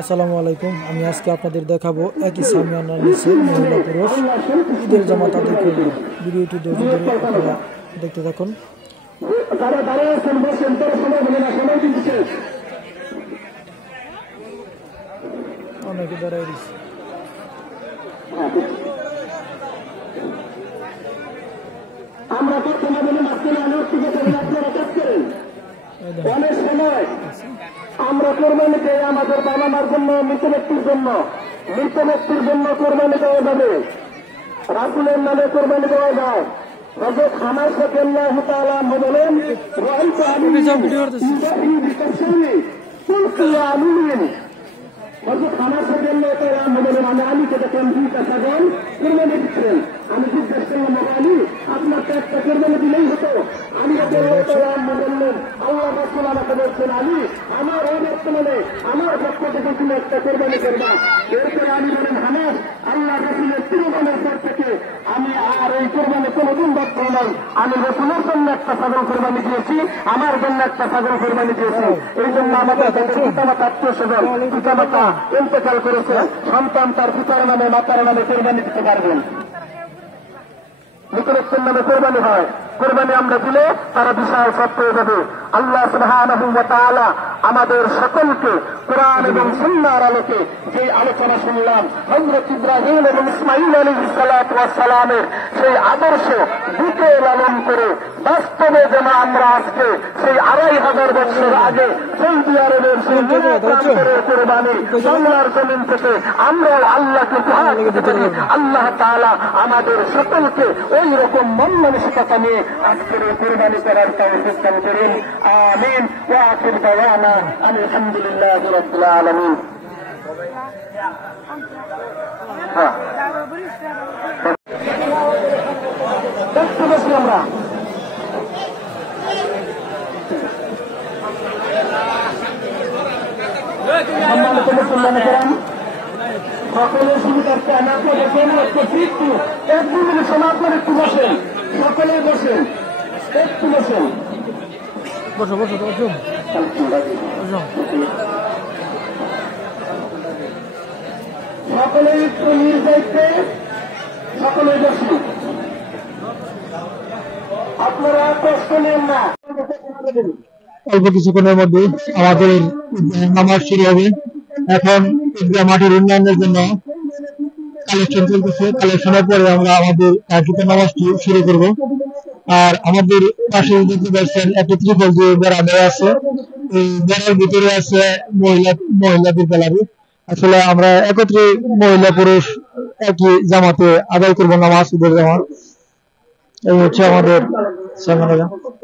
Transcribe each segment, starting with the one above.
আসসালামু আলাইকুম। আমি আজকে আপনাদের দেখাবো একই সামিয়ানার নিচে মহিলা পুরুষ ঈদের জামাত আদায় করবে। ভিডিওটি ধৈর্য ধরে আপনারা দেখতে থাকুন। অনেকে দাঁড়ায় দিচ্ছে। আমরা তো তোমাদের মাঝখানে অনেক সময় আমরা কোরবানি দেই আমাদের বাবা মার জন্য, মৃত ব্যক্তির জন্য কোরবানি দেওয়া যাবে, রাসূলের নামে কোরবানি দেওয়া যায়। হযরত হামাস রাদিয়াল্লাহু তাআলা বলেন, রাআইতু হযরত হামাস রাদিয়াল্লাহু তাআলা বলেন, আমি আলীকে দেখলাম দুইটা ছাগল কোরবানি দিচ্ছেন। আমি জিজ্ঞেস করলাম, আলী আপনার তো একটা কোরবানি দিলেই হতো। আলী রাদিয়াল্লাহু তাআলা বললেন, আল্লাহ রাসূল আমাকে বলছেন, আলী আমার ওই বর্তমানে আমার পক্ষ থেকে তুমি একটা কোরবানি করবা। এরপরে আলী বলেন, হামাস আল্লাহ রাসূলের তিরোধানের পর থেকে আমি আর এই কোরবানি কোনোদিন ব্যর্থ নই। আমি রাসূলের জন্য একটা ছাগল কোরবানি দিয়েছি, আমার জন্য একটা ছাগল কোরবানি দিয়েছি। এই জন্য আমাদের পিতামাতা আত্মীয়-স্বজন পিতামাতা ইন্তেকাল করেছে, সন্তান তার পিতার নামে মাতার নামে কোরবানি দিতে পারবেন। মৃতব্যক্তির নামে কোরবানি হয়, কোরবানি আমরা দিলে তারা বিশাল সব পেয়ে যাবে। আল্লাহ সুবহানাহু ওয়া তাআলা আমাদের সকলকে কোরআন এবং সুন্নাহর আলোকে যে আলোচনা শুনলাম, হযরত ইব্রাহিম এবং ইসমাঈল আলাইহিস সালাতু ওয়াস সালামের সেই আদর্শ বুকে লালন করে বাস্তবে যেন আমরা আজকে সেই ২৫০০ বছর আগে সৌদি আরবের সেই কোরবানি বাংলার জমিন থেকে আমরা আল্লাহকে উপহার দিতে পারি। আল্লাহ তাআলা আমাদের সকলকে ওই রকম মন মানসিকতা নিয়ে আজকের কোরবানি করার তৌফিক দান করুন। আমিন। ওয়া আখিরু দাওয়ানা আলহামদুলিল্লাহি রাব্বিল আলামিন। আমরা সকলের সুবিধার্থে আমি আপনাদের জন্য একটু একটু ১-২ মিনিট সময় আপনার একটু বসেন, সকলে বসেন, একটু বসেন, সকলে একটু নিজ দায়িত্বে সকলে বসুন, আপনারা কষ্ট নেন না। অল্প কিছুক্ষণের মধ্যে আমাদের নামাজ শুরু হবে। এখন মাটির উন্নয়নের জন্য কালেকশন চলতেছে, কালেকশনের পরে আমরা আমাদের কার্যত নামাজটি শুরু করব। আর আমাদের পাশে দেখতে পাচ্ছেন একটা ত্রিপল যে বেড়া দেওয়া আছে, এই বেড়ার ভিতরে আছে মহিলাদের গ্যালারি। আসলে আমরা একত্রে মহিলা পুরুষ একই জামাতে আদায় করবো নামাজ, ঈদের জামাত। এই হচ্ছে আমাদের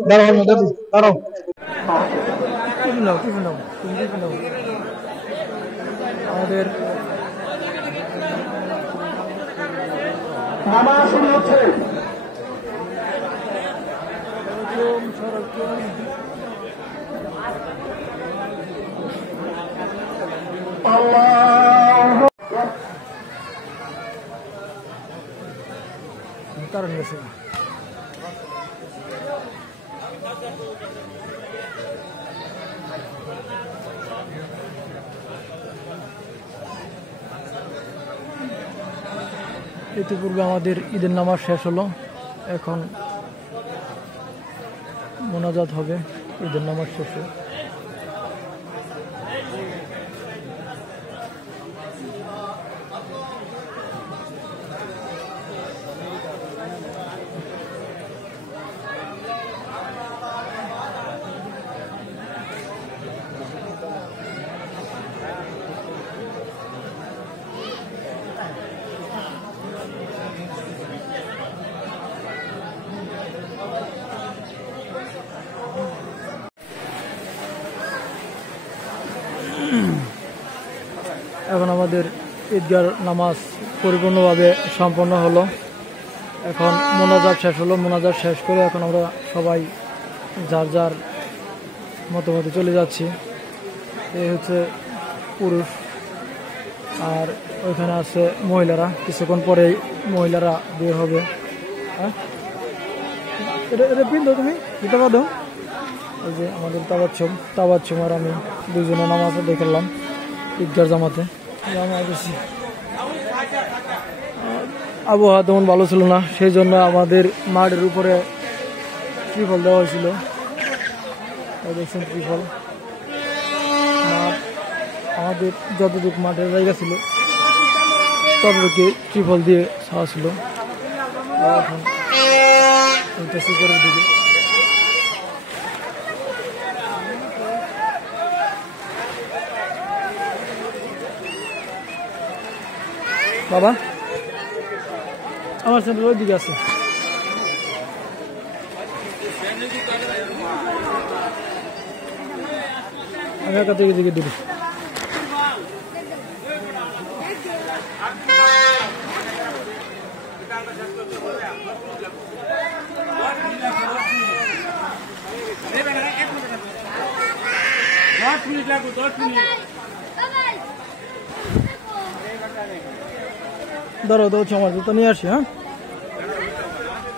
দাঁড়াও আমাদের নামাজ শুরু হচ্ছে। কারণ গেছে ইতিপূর্বে আমাদের ঈদের নামাজ শেষ হলো, এখন মোনাজাত হবে ঈদের নামাজ শেষে। এখন আমাদের ঈদগার নামাজ পরিপূর্ণভাবে সম্পন্ন হলো। এখন মোনাজাত শেষ হলো, মোনাজাত শেষ করে এখন আমরা সবাই যার যার মতো চলে যাচ্ছি। এই হচ্ছে পুরুষ, আর ওইখানে আছে মহিলারা। কিছুক্ষণ পরেই মহিলারা বের হবে। হ্যাঁ, এটা পিন দাও, তুমি দিতে পারো। ওই যে আমাদের তাবাচ্ছুম আর আমি দুজনে নামাজ দেখলাম। ঈদগার জামাতে আবহাওয়া তেমন ভালো ছিল না, সেই জন্য আমাদের মাঠের উপরে ত্রিপল দেওয়া হয়েছিল। দেখছেন ত্রিপল, আমাদের যতটুকু মাঠের জায়গা ছিল ততটুকু ত্রিপল দিয়ে ছাওয়া ছিল। এখন শিকড়ের দিকে বাবা আমার সেন্টার ওই দিকে আছে। আমি একা থেকে দিকে দিবি। ধরো তো আমার জুতো নিয়ে আসি। হ্যাঁ,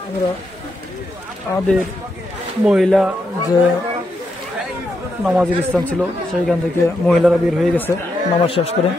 আমরা আমাদের মহিলা যে নামাজের স্থান ছিল সেইখান থেকে মহিলারা বের হয়ে গেছে নামাজ শেষ করে।